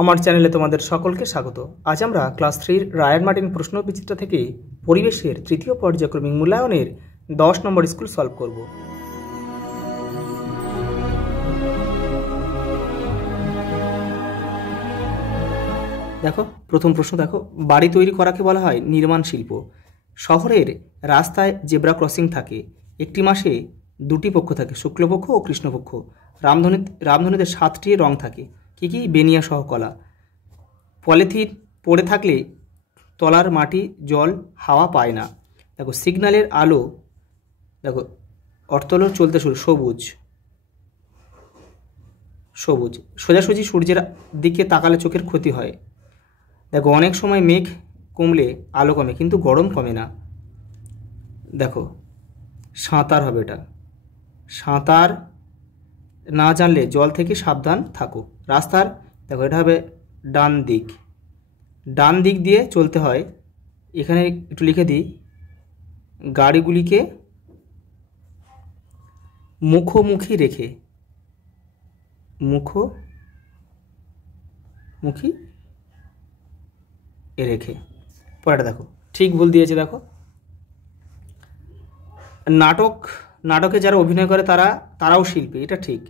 আমার চ্যানেলে তোমাদের সকলকে স্বাগত। আজ আমরা ক্লাস 3 রায়ান মার্টিন প্রশ্ন বিচিত্রা থেকে পরিবেশের তৃতীয় পর্যায়ক্রমিক মূল্যায়নের 10 নম্বর স্কুল সলভ করব। দেখো প্রথম প্রশ্ন, দেখো বাড়ি তৈরি করাকে বলা হয় নির্মাণ শিল্প। শহরের রাস্তায় জেব্রা ক্রসিং থাকে। একটি মাসে দুটি পক্ষ থাকে, শুক্লপক্ষ ও কৃষ্ণপক্ষ। রামধনুতে 7টি রং থাকে। কি কি? বেনিয়া সহ কলা। পলিথিন পড়ে থাকলে তলার মাটি জল হাওয়া পায় না। দেখো সিগন্যালের আলো, দেখো অর্থ হলো চলতে শুরু, সবুজ সবুজ। সোজাসুজি সূর্যের দিকে তাকালে চোখের ক্ষতি হয়। দেখো অনেক সময় মেঘ কমলে আলো কমে কিন্তু গরম কমে না। দেখো সাঁতার হবে এটা। সাঁতার না জানলে জল থেকে সাবধান থাকো। রাস্তার, দেখো এটা হবে ডান দিক। ডান দিক দিয়ে চলতে হয়। এখানে একটু লিখে দিই, গাড়িগুলিকে মুখোমুখি রেখে, মুখোমুখি রেখে। পরেটা দেখো ঠিক ভুল দিয়েছে। দেখো নাটকে যারা অভিনয় করে তারাও শিল্পী, এটা ঠিক।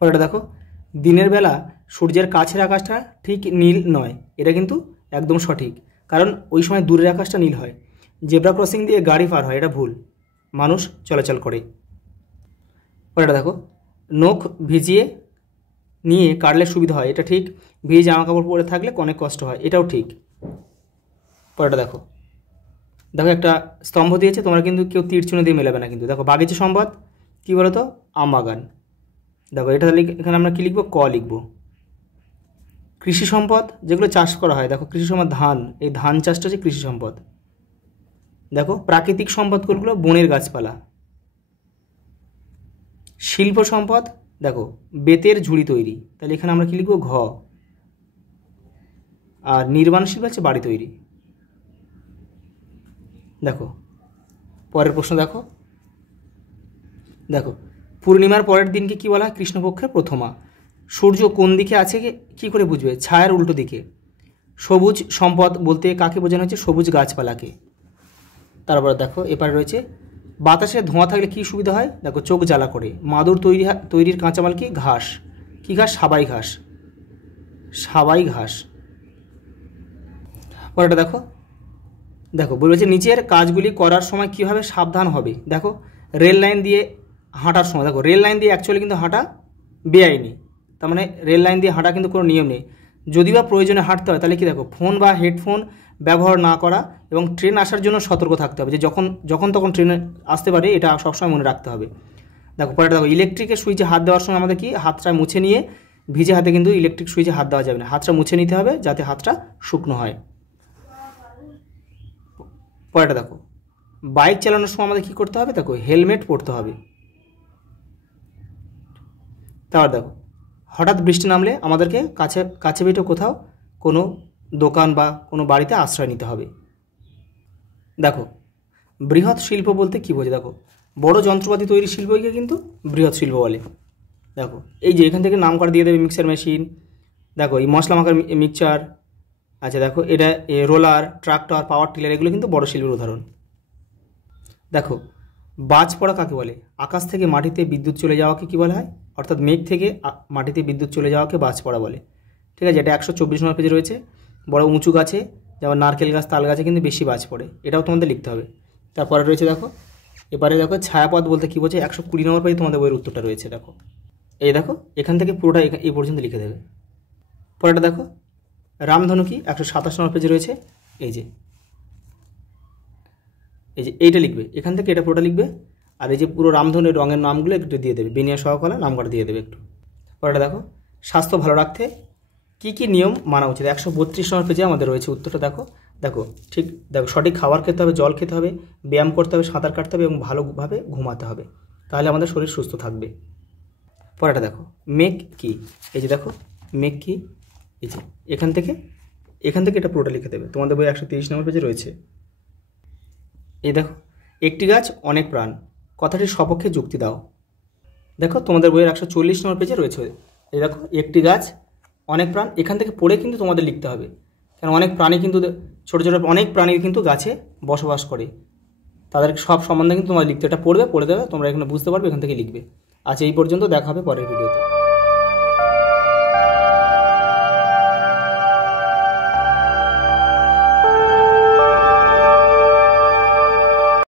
পরেটা দেখো দিনের বেলা সূর্যের কাছের আকাশটা ঠিক নীল নয়, এটা কিন্তু একদম সঠিক, কারণ ওই সময় দূরের আকাশটা নীল হয়। জেব্রা ক্রসিং দিয়ে গাড়ি পার হয়, এটা ভুল, মানুষ চলাচল করে। পরেটা দেখো নখ ভিজিয়ে নিয়ে কাটলে সুবিধা হয়, এটা ঠিক। ভিজে জামা কাপড় পরে থাকলে অনেক কষ্ট হয়, এটাও ঠিক। পরেটা দেখো একটা স্তম্ভ দিয়েছে, তোমরা কিন্তু কেউ তীর চিহ্ন দিয়ে মেলাবে না কিন্তু। দেখো বাগিচা সম্পদ কী বলো তো? আমবাগান। দেখো এটা এখানে আমরা কী লিখবো? ক লিখবো। কৃষি সম্পদ যেগুলো চাষ করা হয়, দেখো কৃষি সম্পদ ধান, এই ধান চাষটা হচ্ছে কৃষি সম্পদ। দেখো প্রাকৃতিক সম্পদগুলো বনের গাছপালা। শিল্প সম্পদ, দেখো বেতের ঝুড়ি তৈরি, তাহলে এখানে আমরা কী লিখবো? ঘ। আর নির্মাণ শিল্প হচ্ছে বাড়ি তৈরি। দেখো পরের প্রশ্ন, দেখো পূর্ণিমার পরের দিনকে কি বলা হয়? কৃষ্ণপক্ষের প্রথমা। সূর্য কোন দিকে আছে কি করে বুঝবে? ছায়ার উল্টো দিকে। সবুজ সম্পদ বলতে কাকে বোঝানো হচ্ছে? সবুজ গাছপালাকে। তারপর দেখো এপারে রয়েছে বাতাসে ধোঁয়া থাকলে কি সুবিধা হয়? দেখো চোখ জ্বালা করে। মাদুর তৈরির কাঁচামাল কি? ঘাস। কি ঘাস? সাবাই ঘাস। সাবাই ঘাস। পরেরটা দেখো বলেছে নিচের কাজগুলি করার সময় কিভাবে সাবধান হবে। দেখো রেল লাইন দিয়ে হাঁটার সময়, দেখো রেল লাইন দিয়ে অ্যাকচুয়ালি কিন্তু হাঁটা বেআইনি, তার মানে রেল লাইন দিয়ে হাঁটা কিন্তু কোনো নিয়ম নেই। যদি বা প্রয়োজনে হাঁটতে হয় তাহলে কি? দেখো ফোন বা হেডফোন ব্যবহার না করা এবং ট্রেন আসার জন্য সতর্ক থাকতে হবে, যে যখন তখন ট্রেনে আসতে পারে, এটা সবসময় মনে রাখতে হবে। দেখো পরেরটা দেখো ইলেকট্রিকের সুইচে হাত দেওয়ার সময় আমাদের কি? হাতটা মুছে নিয়ে, ভিজে হাতে কিন্তু ইলেকট্রিক সুইচে হাত দেওয়া যাবে না, হাতটা মুছে নিতে হবে যাতে হাতটা শুকনো হয়। পরেরটা দেখো বাইক চালানোর সময় আমাদের কী করতে হবে? দেখো হেলমেট পরতে হবে। তারপর দেখো হঠাৎ বৃষ্টি নামলে আমাদেরকে কাছে পিঠে কোথাও কোনো দোকান বা কোনো বাড়িতে আশ্রয় নিতে হবে। দেখো বৃহৎ শিল্প বলতে কী বোঝে? দেখো বড় যন্ত্রপাতি তৈরি শিল্পকে কিন্তু বৃহৎ শিল্প বলে। দেখো এই যে এখান থেকে নাম করে দিয়ে দেবে মিক্সার মেশিন, দেখো এই মশলা মাখার মিক্সচার, আচ্ছা দেখো এটা রোলার, ট্রাক্টর, পাওয়ার টিলার, এগুলো কিন্তু বড় শিল্পের উদাহরণ। দেখো বাজ পড়া কাকে বলে? আকাশ থেকে মাটিতে বিদ্যুৎ চলে যাওয়াকে কি বলা হয়? অর্থাৎ মেঘ থেকে মাটিতে বিদ্যুৎ চলে যাওয়াকে বাজ পড়া বলে। ঠিক আছে, এটা 124 নম্বর পেজে রয়েছে। বড় উঁচু গাছে যেমন নারকেল গাছ, তাল গাছে কিন্তু বেশি বাজ পড়ে, এটাও তোমাদের লিখতে হবে। তারপরে রয়েছে দেখো এবারে দেখো ছায়াপথ বলতে কী বোঝে? 120 নম্বর পেজে তোমাদের বইয়ের উত্তরটা রয়েছে। দেখো এই দেখো এখান থেকে পুরোটা এই পর্যন্ত লিখে দেবে। পরেরটা দেখো রামধনু কি? 127 নম্বর পেজে রয়েছে। এই যে এইটা লিখবে, এখান থেকে এটা পুরোটা লিখবে। আর এই যে পুরো রামধনুর রঙের নামগুলো একটু দিয়ে দেবে, বেনিয়া সহকলা নামটা দিয়ে দেবে একটু। পরেটা দেখো স্বাস্থ্য ভালো রাখতে কি কি নিয়ম মানা উচিত? 132 নম্বর পেজে আমাদের রয়েছে উত্তরটা। দেখো ঠিক দেখো সঠিক খাবার খেতে হবে, জল খেতে হবে, ব্যায়াম করতে হবে, সাঁতার কাটতে হবে এবং ভালোভাবে ঘুমাতে হবে, তাহলে আমাদের শরীর সুস্থ থাকবে। পরেটা দেখো মেঘ কি? এই যে দেখো মেঘ কি? এই যে এখান থেকে এটা পুরোটা লিখে দেবে, তোমাদের বই 130 নম্বর পেজে রয়েছে। এই দেখো একটি গাছ অনেক প্রাণ, কথাটির সপক্ষে যুক্তি দাও। দেখো তোমাদের বইয়ের 140 নম্বর পেজে রয়েছে। এই দেখো একটি গাছ অনেক প্রাণ, এখান থেকে পড়ে কিন্তু তোমাদের লিখতে হবে, কারণ অনেক প্রাণী কিন্তু ছোটো ছোটো অনেক প্রাণী কিন্তু গাছে বসবাস করে, তাদের সব সম্বন্ধে কিন্তু তোমাদের লিখতে, এটা পড়বে, পড়ে দেবে, তোমরা এখানে বুঝতে পারবে, এখান থেকে লিখবে। আচ্ছা, এই পর্যন্ত, দেখা হবে পরের ভিডিওতে।